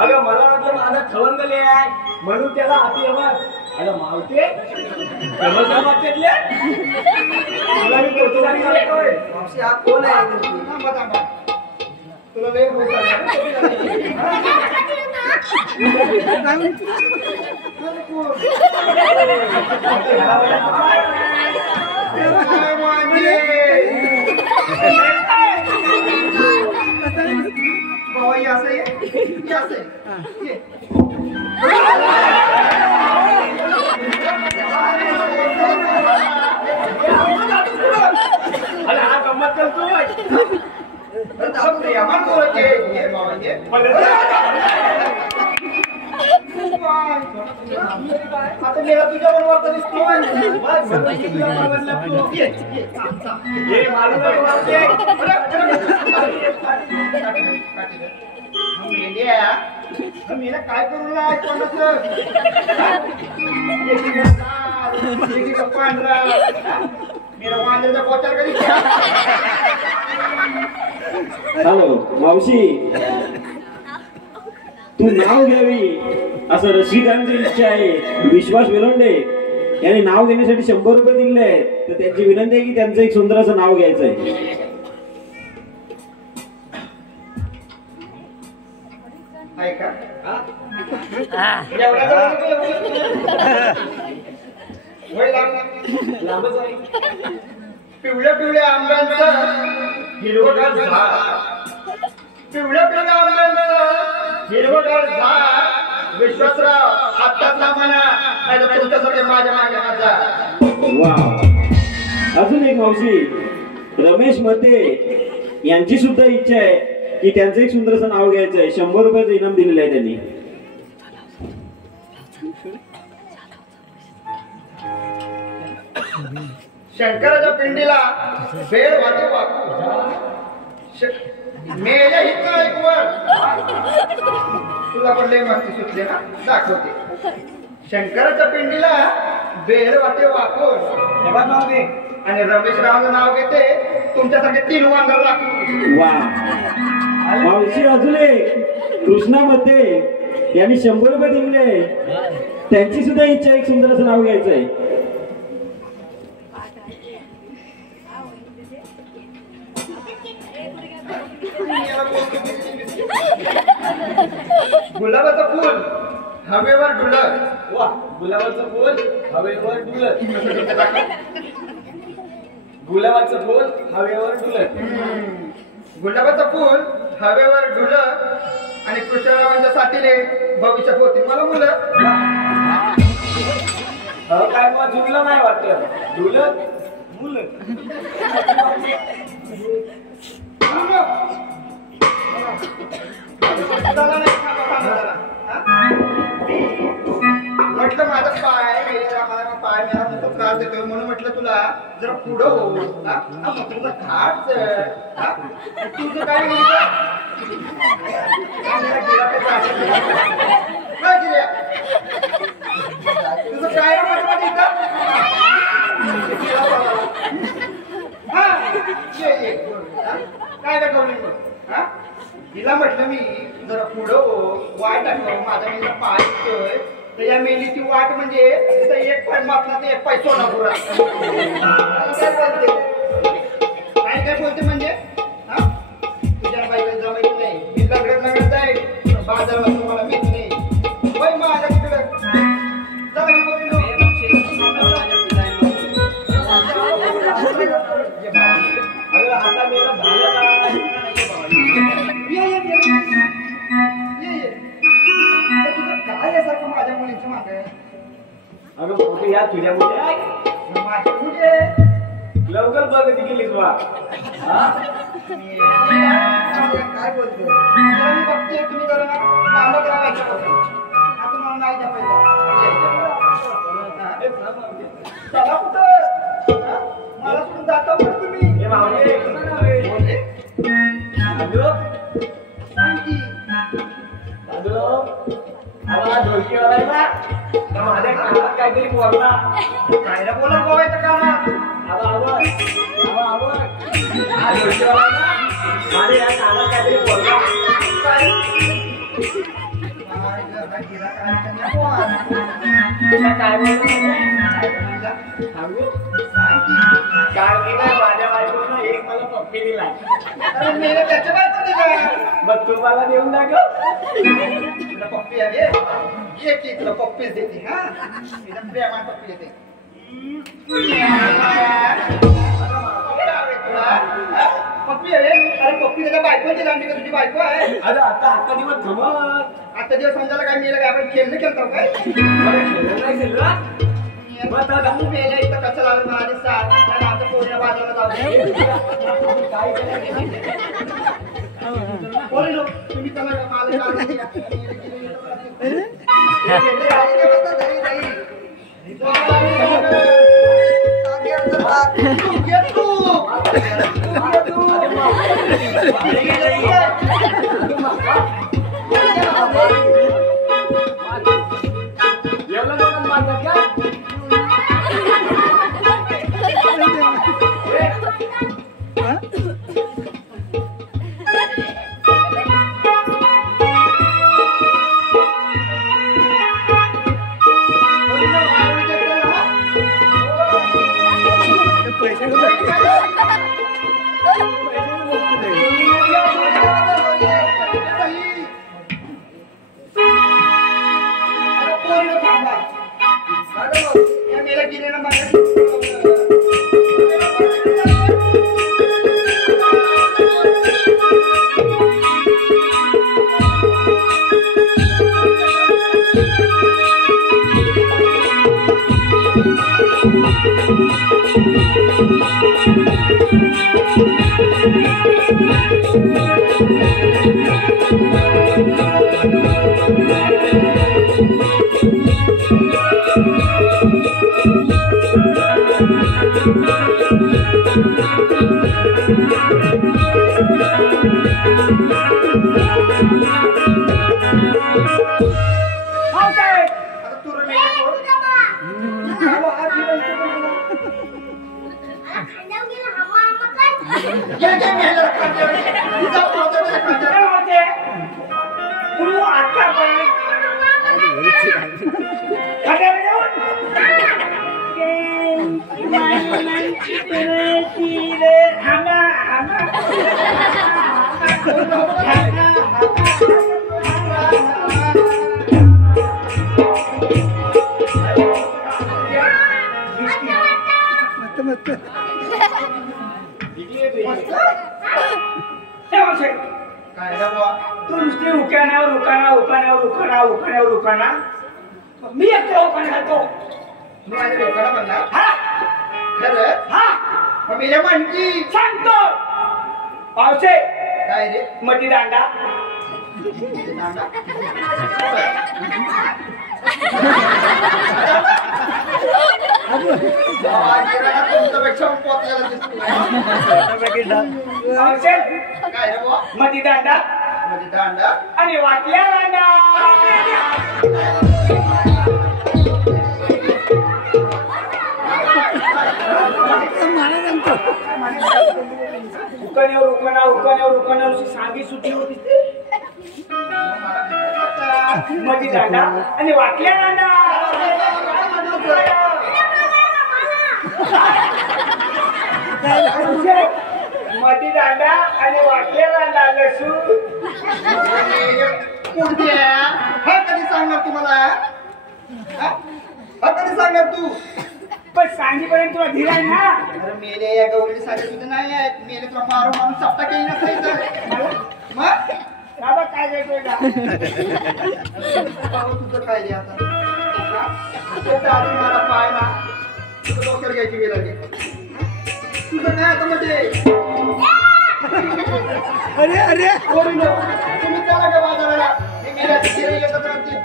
अगं मला वाटलं माझा खवंगले आहे म्हणून त्याला हाती येणार अगं मावते मागच्यातले तुला मी कौतुकाने करतोय मावशी हा कोण आहे तुला लय भूक अरे हा गंमत करतोय आता मेरा तुझ्या बरोबर मेला काय करू पांढरा मेरा वांद्याचा पोचार कधी हॅलो मावशी तू नाव घ्यावी असं रसिकांची इच्छा आहे. विश्वास वेलोंडे यांनी नाव घेण्यासाठी 100 रुपये दिले आहेत तर त्यांची विनंती आहे की त्यांचं एक सुंदर असं नाव घ्यायचं आहे. पिवळ्या पिवळ्या आंब्यांचं हिरवगार झाड पिवळ्या पिवळ्या आंब्यांचं हिरवगार झाड विश्वासराव आत्ताच म्हणा नाही तर तुमच्यासाठी माझ्या मागे माझा वा अजून एक मावशी रमेश मते यांची सुद्धा इच्छा आहे की त्यांचं एक सुंदर असं नाव घ्यायचं आहे. 100 रुपयाचं इनाम दिलेलं आहे त्यांनी. शंकराच्या पिंडीला बेड वाटे मेले हित एक वर तुला पण लय मस्ती सुटली ना दाखवते. शंकराच्या पिंडीला बेड वाटे वाकून आणि रमेश रावचं नाव घेते तुमच्यासारखे 3 वांदर लागतो. वा मावशी अजून एक कृष्णा मते यांनी 100 रुपये दिले त्यांची सुद्धा इच्छा एक सुंदर असं नाव घ्यायचं आहे. गुलाबाचं फूल हवेवर डुलत वा गुलाबाचं फूल हवेवर डुलत गुलाबाचं फूल हवेवर डुलत गुलाबाचं फूल हवेवर डुलत आणि कृष्णरावांच्या साथीने भविष्यात होती मला मुलं. काय मग जुळलं नाही वाटत जुळलं मुलं म्हटलं माझा पाय मला मोठा त्रास देतोय म्हणून म्हटलं तुला जरा पुढं हो तुझं खाट तुझं काय तुझं काय काय दाखवलं तिला म्हटलं मी जरा पुढं हो वाट टाकलं माझा मी पाय येतोय तर या मेलीची वाट म्हणजे एक पाय मागला तर एक पाय सोडा पुरा काय बोलते म्हणजे तुझ्या बाईला जमायचं नाही मी लगडत जाईल बाजारात तुम्हाला मीच नाही होय माझ्या तिकडं काय सारखं माझ्या मुलीच्या मागे अगं फोटो या तुझ्या मुली माझ्या मुले लवकर बघ ती गेलीस बा काय बोलतो मी बघते तुम्ही जरा कामं करायचं आता मला नाही चला कुठं मला सोडून जाता पण तुम्ही माझ्या कानात काहीतरी बोलला कायला बोला बोलायचं कानात माझ्या या कानात काहीतरी बोलला काय माझ्या बायकोनं एक मला पप्पी दिलाय त्याच्या बायको दिला मग तुम्हाला देऊन दाखव तुला पप्पी आहे एक एक तुला पप्पीच देते हा तिला प्रेमान पप्पी देते पप्पी आहे अरे पप्पी त्याच्या बायको दिला का तुझी बायको आहे अरे आता दिवस थांबत आता दिवस समजायला काय मेलं काय आपण खेळणं खेळतो काय खेळलं नाही खेळलं मग मेल्या इथं कसं लागलं मला सांग आता पोरीला बाजाराला जाऊ काय पोरी लोक तुम्ही त्याला काय रे बुवा तू नुसती उकाण्यावर उकाणा मी एकटा उकाणा घालतो. मी माझ्या लेकाला म्हणला हा खरं हा मग मी म्हणती सांगतो. पावसे काय रे मटी दांडा नांदा तुमच्यापेक्षा पोचलेला दिसतो. पावसे काय रे बुवा मटी दांडा म्हणजे दांडा आणि वाटल्या दांडा. उकाण्यावर सांगी सुटी होती मधी दांडा आणि वाटल्या दांडा. मधी दांडा आणि वाटल्या दांडा लसू. हा कधी सांगणार तुम्हाला हा कधी सांगणार तू पण सांगीपर्यंत तुला धीर आहे ना. अरे मेले या गौरीने सांगितलं नाही आहेत मेले तुला मारू मारून चपटा केली नसायचं मग बाबा काय करतोय का तुझं काय रे आता मला पाय ना तुझं डोक्यावर घ्यायची वेळ आली तुझं काय आता म्हणजे अरे तुम्ही चला का बाजाराला मी गेल्या येतात राहतील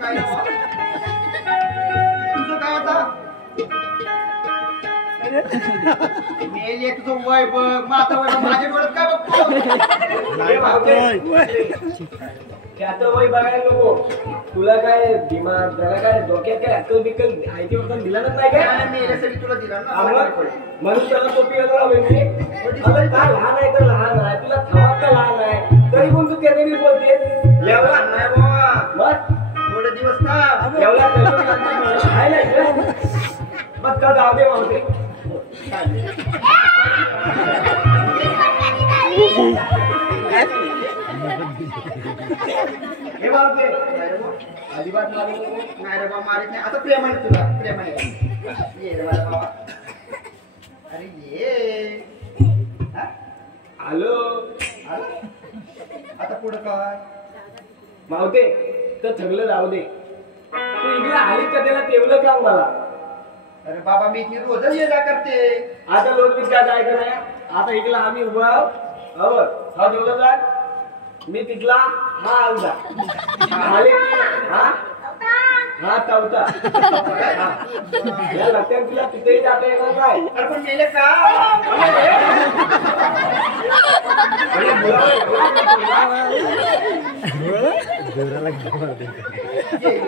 काय नाव? तुझं काय आता मेले तुझं वय बघ माझं वय बघ माझ्या डोळ्यात काय बघतो त्याचं वय बघायला नको. तुला काय दिमाग त्याला काय डोक्यात काय अक्कल बिक्कल आयती वगैरे दिलाच नाही काय. मेल्यासाठी तुला दिला ना म्हणून त्याला टोपी हवे मी. अगं काय लहान आहे तर लहान आहे तुला थवात का लहान आहे तरी पण तू त्याने मी बोलते एवढा नाही बाबा मग थोडे दिवस ना एवढा खायला मग का जाऊ दे मावते. हे मावते अजिबात मारू नको. नाही रे बाबा मारित नाही आता प्रेमाने तुला प्रेमाने ये रे माझा बाबा अरे ये हा? आलो आलं? आता पुढं काय मावते तर थगलं जाऊ दे. तू इकडे आली का त्याला तेवढं काम मला. अरे बाबा मी इथे रोजच ये जा करते आता लोक मी काय जायचं नाही. आता इकडला आम्ही उभा आहोत. हा जेवढं जा मी तिथला हा आलदा आले हा चौथा या लक्षात तुला तिथेही जाता येणार नाही. अरे पण मेले का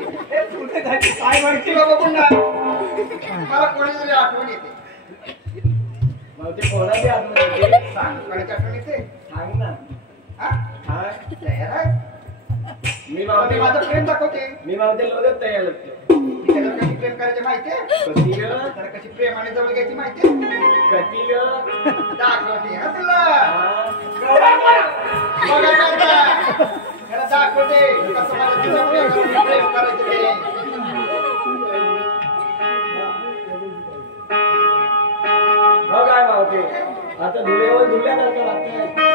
काय माहिती बाबा पुन्हा मला कोणी आठवण येते मग ते कोणाची आठवण सांग कोणाची आठवण येते सांग ना. हा हा तयार आहे मी मी मावते माझं प्रेम दाखवते मी मावते लोकच तयार लागतो. मी त्याला कशी प्रेम करायचे माहितीये कधी त्याला कशी प्रेमाने जवळ घ्यायची माहितीये कधी दाखवते हा तुला बघा नव्हता. त्याला दाखवते कसं मला तुझं प्रेम करायचं ते. हो काय मावते आता धुळेवर धुळल्यासारखं वाटतंय.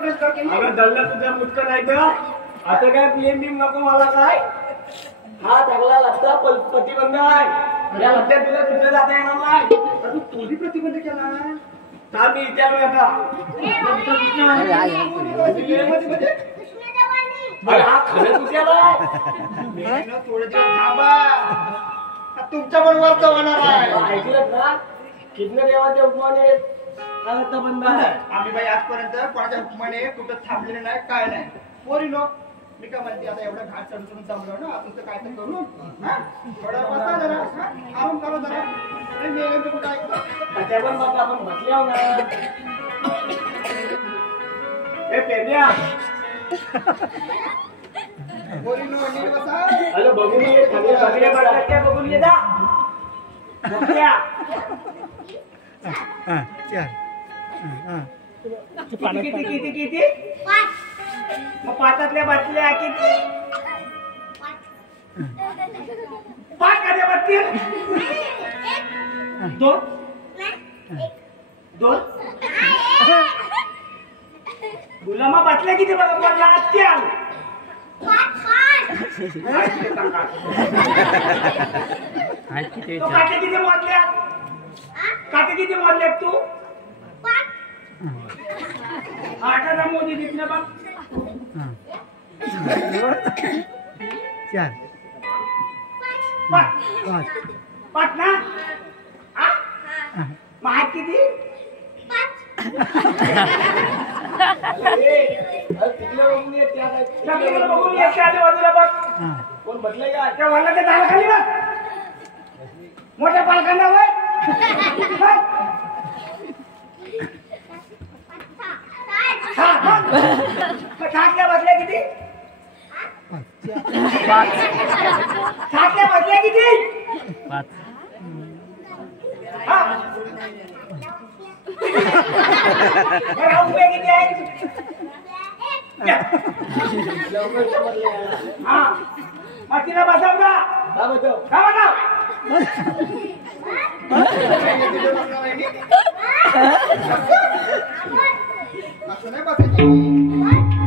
तुझ्या मुटकं नाही का आता काय प्लेन बिम नको मला काय. हा चांगला लागता प्रतिबंध आहे. या लक्षात तुला तिथे जाता येणार नाही. तू पोली प्रतिबंध केला मी विचारू आता अरे हा खरं तुझ्याला थोडे दिवस थांबा तुमच्या पण वरच होणार आहे ऐकलं ना कितने देवाचे उपमाने आता बंद आहे आम्ही बाई आजपर्यंत कोणाच्या हुकमाने कुठं थांबलेले नाही काय नाही पोरी लोक मी काय म्हणते आता एवढं घाट चढून जमलं ना आता काय तर करू थोडं बसा जरा आराम करू जरा कुठं ऐकतो त्या पण बाबा आपण म्हटले आहो ना हे पेद्या पोरी नो नीट बसा अरे बघून ये खाली सगळे बघतात त्या बघून ये जा मोठ्या चार किती किती किती मग पाचातल्या बाटल्या किती 5 कधी बाटल्या 2 2 गुलामा बाटल्या किती बघा पडला आत्या तो काटे किती मोडल्या काटे किती मोडल्या तू 8 मोदी दिसले बघ 4 5 5 ना महाग किती बघून ये बाजूला बघ कोण बदले का त्या वाला ते झालं खाली बघ मोठ्या पालकांना छाटल्या बसल्या किती छाटल्या बसल्या किती उभे किती आहेत मग तिला बसव का असं नाही बसायचं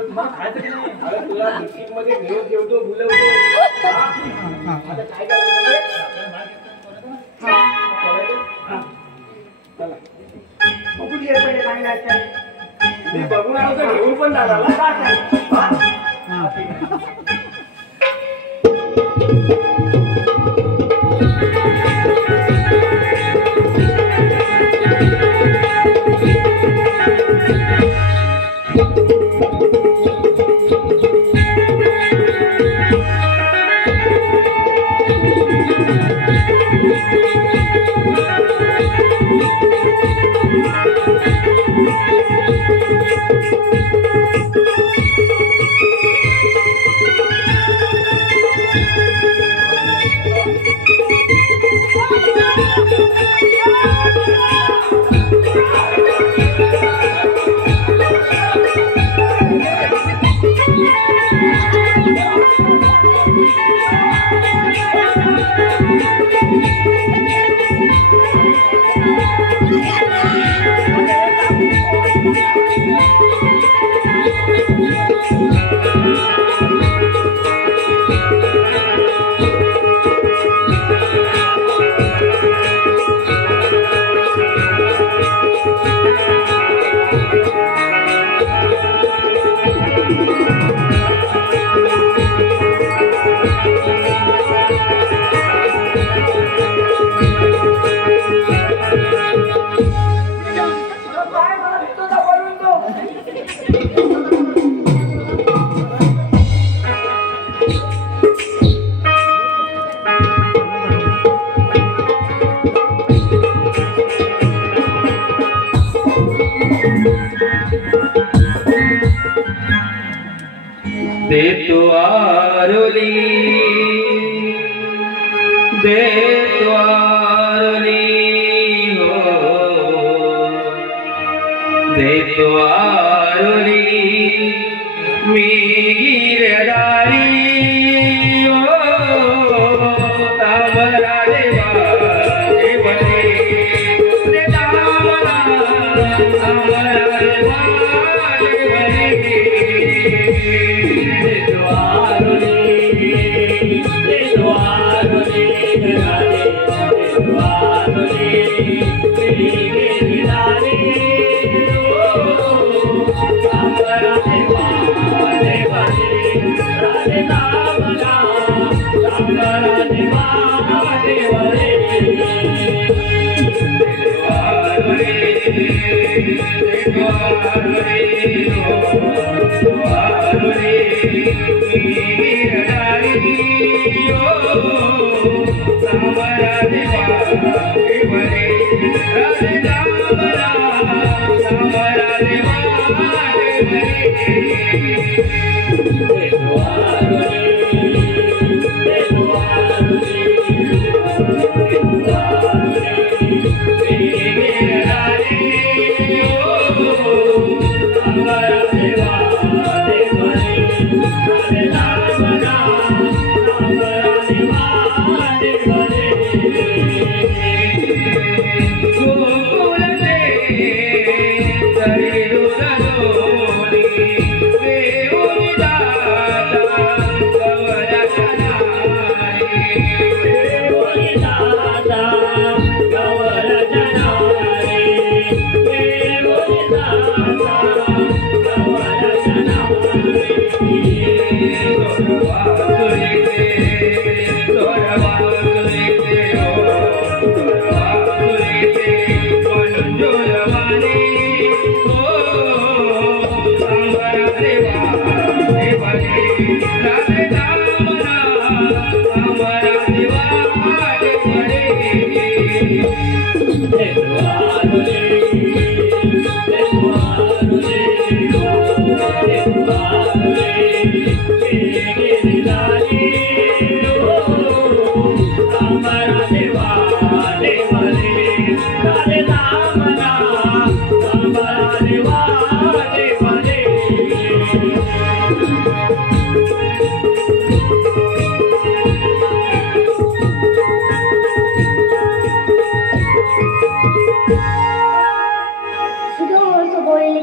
तुम्हाला खायचं की नाही अरे तुला बिस्किट मध्ये घेऊन जेवतो बुलवतो आता काय करायचं मी बघून आलो तर घेऊन पण झाला देतो आरोली देतो आरोली हो देतो आरोली मी गिरधारी हो तामरा देवा देवरे रे तामरा तामरा देवा देवरे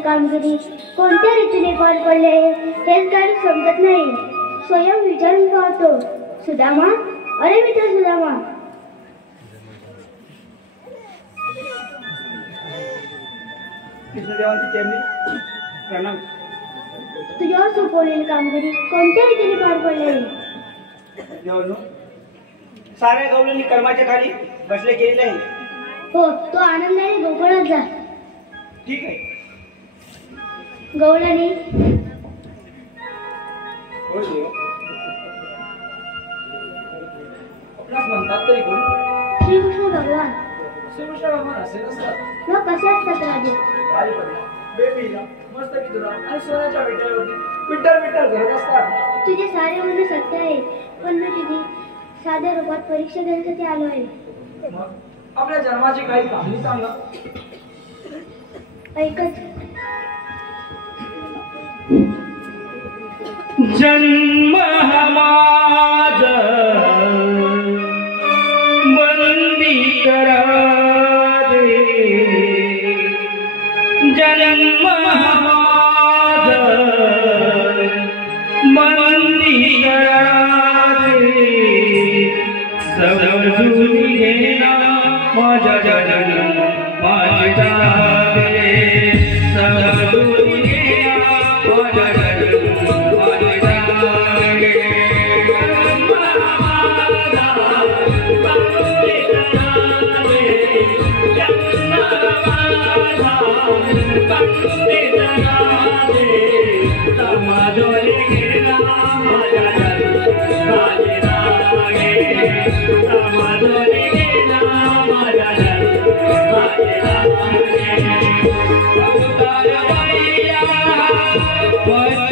कामगिरी कोणत्या रीतीने पार पडले हेच काही समजत नाही. स्वयं विचारून पाहतो. सुदामा, अरे मित्र सुदामा, कृष्णदेवांची चरणी प्रणाम. तुझ्यावर सोपवलेली कामगिरी कोणत्या रीतीने पार पडले? देवांनो, साऱ्या गवळणी कर्माच्या खाली बसले गेले नाही. हो, तो आनंदाने गोकुळात जा. ठीक आहे. गवळणी आपणास म्हणतात तरी कोण? श्रीकृष्ण भगवान. श्रीकृष्ण भगवान असे नसतात. मग कसे असतात राजे? काय पडला बेबीला मस्त की तुला आणि सोन्याच्या विट्यावरती विठ्ठल विठ्ठल करत असतात. तुझे सारे म्हणणे सत्य आहे, पण मी तुझी साध्या रूपात परीक्षा द्यायसाठी आलो आहे. मग आपल्या जन्माची काही कहाणी सांगा. ऐकच. जन्म माझ बंदी करा दे, जन्म माझ बंदी करा दे, समजून घेना माझा जन्म माझा दे, समजून घेना माझा What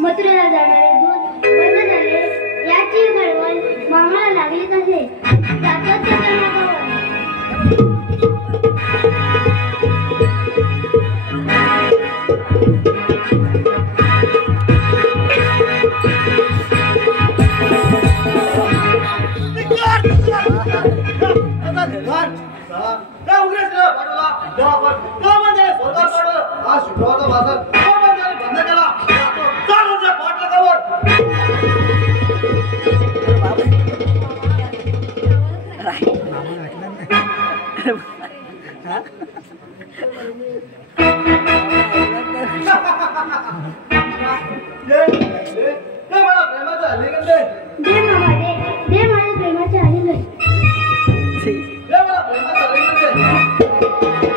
मथुरेला जाणारे दूध बंद झाले याची गडबड मामाला लागली कसे जातो ते हा ते मला प्रेमाचं आलिंगन दे. दे मामा दे. दे माझ्या प्रेमाचे आलिंगन. दे मला प्रेमाचं आलिंगन दे.